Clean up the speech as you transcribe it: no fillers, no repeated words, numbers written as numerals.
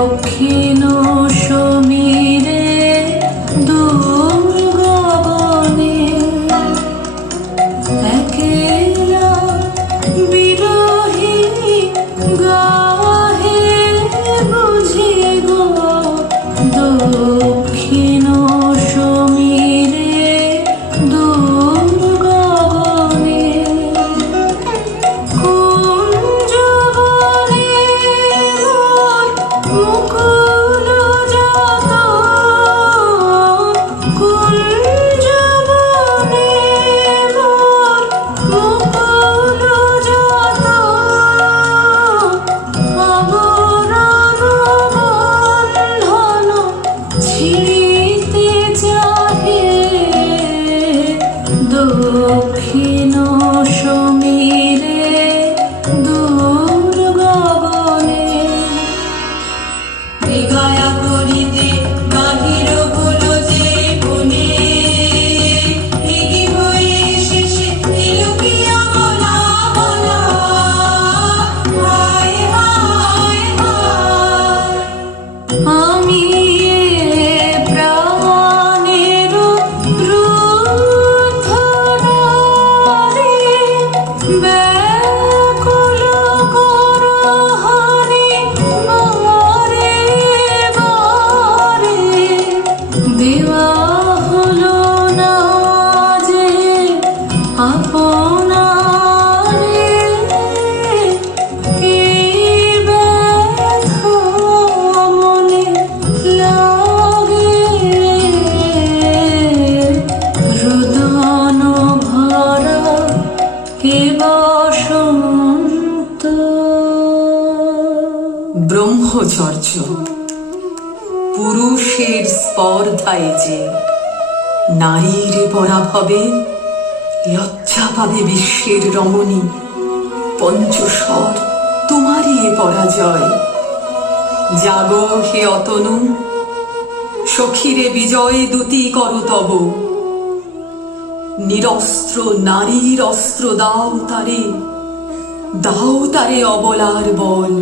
দক্ষিণ সমীরে দূর গগনে একেলা বিরহী গাহে বুঝি গো দক্ষিণ সমীরে দূর গগনে দক্ষিণ সমীরে দূর গগনে মৃগয়া করিতে বাহির হলো যে বনে এগি হয়ে শেষে এলো কি অবলা বলা হায় হায় হায় আমি প্রাণের ব্যাকুল করহানি বারে বারে দেওয়া হলো না যে আপনারে কি ব্যথা মনে লাগে রোদন ভরা হে বসন্ত। ব্রহ্মচর্য পুরুষের স্পর্ধায় যে নারীর পরাভবে লজ্জা পাবে বিশ্বের রমণী। পঞ্চস্বর তোমারই এ পরাজয়। জাগো হে অতনু, সখীরে বিজয় দূতি কর তব। নিরস্ত্র নারীর অস্ত্র দাও তারে, দাও তারে অবলার বল।